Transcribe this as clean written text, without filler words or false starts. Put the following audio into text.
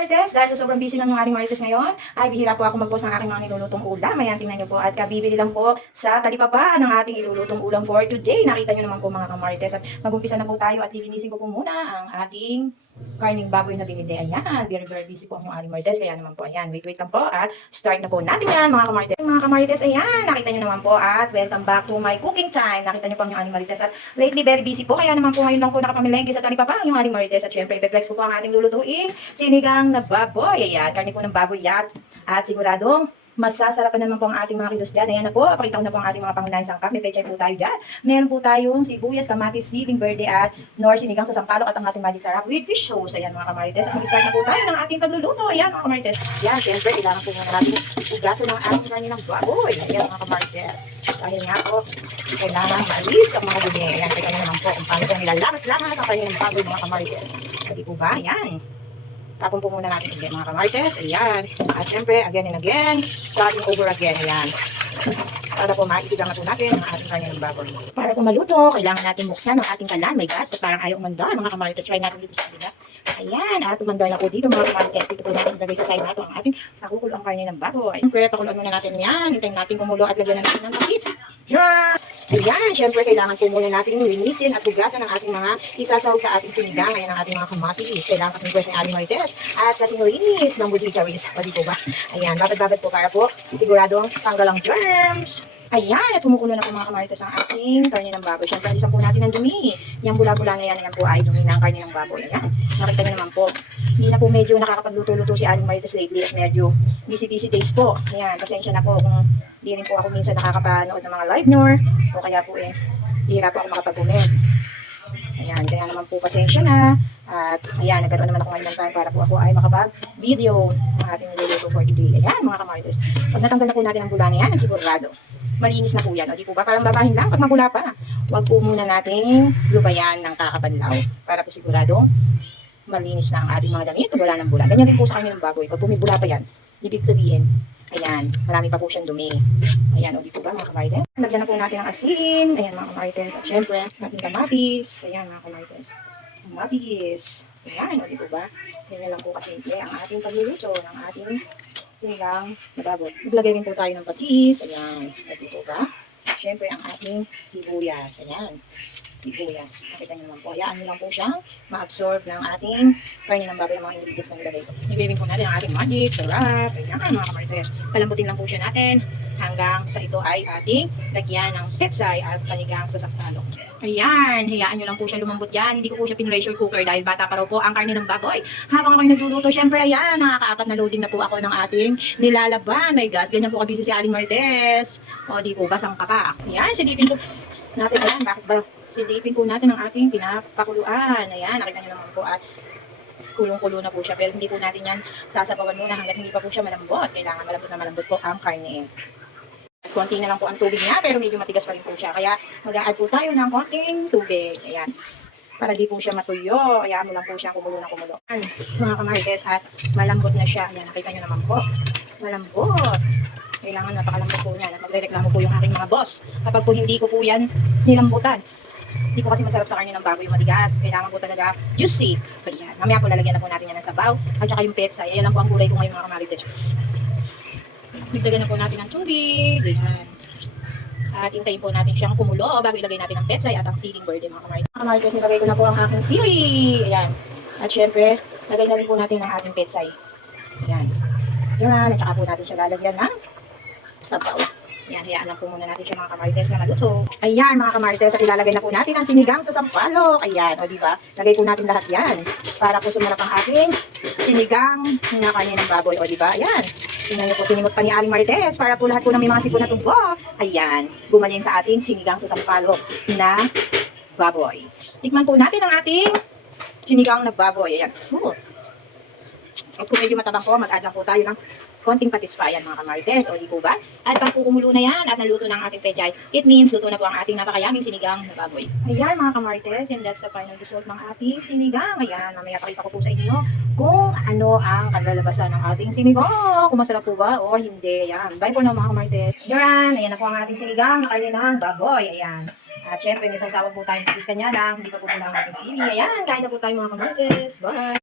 Marites, dahil sa sobrang busy lang yung ating Marites ngayon, ay bihira po ako mag-post ng aking mga nilulutong ulam. Ayan, tingnan nyo po. At kabibili lang po sa talipapa ng ating ilulutong ulam for today. Nakita nyo naman po mga kamarites. At mag-umpisa na po tayo at lilinisin ko po muna ang ating karning baboy na binili. Ayan, very busy po ang ating Marites. Kaya naman po, ayan, wait lang po. At start na po natin yan mga kamarites. Mga kamarites, ayan, nakita nyo naman po. At welcome back to my cooking time. Nakita nyo po ang ating Marites. At lately, very busy po. Kaya naman po ngayon lang po nakapamilengke sa talipapa yung ating Marites. At syempre, ipeplex ko po ang ating lulutuin. Sinigang na baboy. Ayan, karne po ng baboy yan. At siguradong masasarapan naman po ang ating mga kilos dyan. Ayan na po, pakita ko na po ang ating mga pangunahing sangkap. May pechay po tayo dyan. Meron po tayong sibuyas, kamatis, siling verde at nor sinigang sa sampalok at ang ating magic sarap with fish sauce. Ayan mga kamarites. At mag-start na po tayo ng ating pagluluto. Ayan mga kamarites. Ayan, syempre, kailangan po muna natin ugasan ng ating karne ng baboy. Ayan mga kamarites. Dahil nga po, kailangan maalis ang mga dumi. Ayan, kaya naman po kung paano po nilalamas-lamas ang karne ng baboy mga kamarites. Pwede po ba? Ayan. Tapon po muna natin ulit mga kamarites. Ayan. At syempre, again and again, starting over again. Ayan. Para po maisigang na po natin ang ating kanya ng baboy. Para po maluto, kailangan natin buksan ang ating kalan. May gas, but parang ayaw umandar mga kamarites. Try natin dito sa kanila. Ayan. At umandar na po dito mga kamarites. Dito po natin ilagay sa side natin ang ating nakukulo ang karne ng baboy. Siyempre, pakuluan muna natin yan. Hintayin natin kumulo at lagyan na natin ng takip. Yeah! Ayan, syempre kailangan po muna natin linisin at hugasan ang ating mga isasahog sa ating sinigang. Ayan ang ating mga kamatis. Kailangan kasing pwes ng ating marites at kasing linis ng budikaris. Pwede po ba? Ayan, babad-babad po para po siguradong tanggal ang germs. Ayan, at kumukulo na po mga kamarites ang ating karne ng baboy. Syempre, alisan po natin ang dumi. Yung bula-bula na yan po ay dumi ng karne ng baboy. Ayan, nakita niyo naman po. Hindi na po medyo nakakapagluto-luto si Aling Marites lately at medyo busy days po. Ayan, pasensya na po kung hindi rin po ako minsan nakakapanood ng mga live nor o kaya po hirap po ako makapag-comment. Ayan, kaya naman po pasensya na. At ayan, nagkaroon naman ako ngayon ng time para po ako ay makapag-video ng ating niluluto for today. Ayan, mga kamarites. Pag natanggal na po natin ang bula na yan, ang sigurado. Malinis na po yan. O di po ba? Parang babahin lang pag mabula pa. Huwag po muna nating lubayan ng kakabanlaw para po siguradong malinis na ang ating mga damit o wala ng bula. Ganyan din po sa kanya ng baboy. Pag bumibula pa yan, ibig sabihin, ayan, marami pa po siyang dumi. Ayan, o di po ba mga kamarites? Lagyan na po natin ang asin. Ayan mga kamarites. At syempre, ating kamatis. Ayan mga kamarites. Kamatis. Ayan, o di po ba? Ganyan lang po kasimple ang ating pagluluto ng ating sinigang na baboy. Maglagay rin po tayo ng patis. Ayan, o di po ba? Syempre, ang ating sibuyas. Ayan. Sibuyas. Nakita niyo naman po. Hayaan niyo lang po siyang ma-absorb ng ating karne ng baboy, ang mga ingredients na nilagay ko. Ibibin po natin ang ating magic, sarap. Ayan mga kamarites. Palambutin lang po siya natin hanggang sa ito ay ating lagyan ng petsay at panigang sa sampalok. Ayan, hayaan nyo lang po siya lumambot yan. Hindi ko po siya pin-pressure cooker dahil bata pa raw po ang karne ng baboy. Habang ako'y nagluluto, syempre ayan, nakakaapat na loading na po ako ng ating nilalaban. Ay gas, ganyan po kabisi si Aling Marites. O di po, basang ka pa. Ayan, silipin ko natin, ayan, bakit ba? Silipin po natin ang ating pinapakuluan. Ayan, nakita nyo naman po at kulong-kulo na po siya. Pero hindi po natin yan sasabawan muna hanggat hindi pa po siya malambot. Kailangan malambot na malambot po ang karne. At konti na lang po ang tubig niya, pero medyo matigas pa rin po siya. Kaya mag-a-add po tayo ng konting tubig. Ayan. Para di po siya matuyo. Hayaan mo lang po siya kumulo na kumulo. Ayan, mga kamarites, at malambot na siya. Ayan, nakita nyo naman po. Malambot. Kailangan napakalambot po niya. At magre-reklamo po yung aking mga boss. Kapag po hindi ko po yan nilambutan. Hindi po kasi masarap sa karne ng baboy yung matigas. Kailangan po talaga juicy. Ayan. Mamaya po lalagyan na po natin yan ng sabaw. At saka yung petsay. Ayan lang po ang gulay ko ngayon mga kamarites. Nagdagan na po natin ng tubig. Ayan. At hintayin po natin siyang kumulo bago ilagay natin ang petsay at ang siling verde mga kamarites. Mga kamarites, nilagay ko na po ang aking sili. Ayan. At syempre, lagay na rin po natin ang ating petsay. Ayan. Ayan. At saka po natin siya lalagyan ng sabaw. Ayan, hayaan lang po muna natin siya mga kamarites na maluto. Ayan mga kamarites, at ilalagay na po natin ang sinigang sa sampalok. Ayan, o diba? Lagay po natin lahat yan. Para po sumarap ang ating sinigang na karne ng baboy. O diba? Ayan. Tingnan niyo po, sinimot pa ni Aling Marites para po lahat po ng may mga sipon na tubo. Ayan, gumaling sa ating sinigang sa sampalok na baboy. Tikman po natin ang ating sinigang na baboy. Ayan. At kung medyo matabang po, mag-add lang po tayo ng konting patis pa. Ayan mga kamarites, o di po ba? At pag kumulo na yan at naluto ng ating pechay, it means luto na po ang ating napakayaming sinigang na baboy. Ayan mga kamarites, and that's the final result ng ating sinigang. Ayan, mamaya pakita ko po sa inyo kung ano ang kalalabasan ng ating sinigang. Kung masarap po ba o hindi. Ayan, bye po na mga kamarites. Duran, ayan na po ang ating sinigang na karne ng baboy. Ayan. At syempre, may sausawan po tayong patis kanya lang. Hindi pa po muna ang ating sili. Ayan, kain na po tayo mga kamarites. Bye!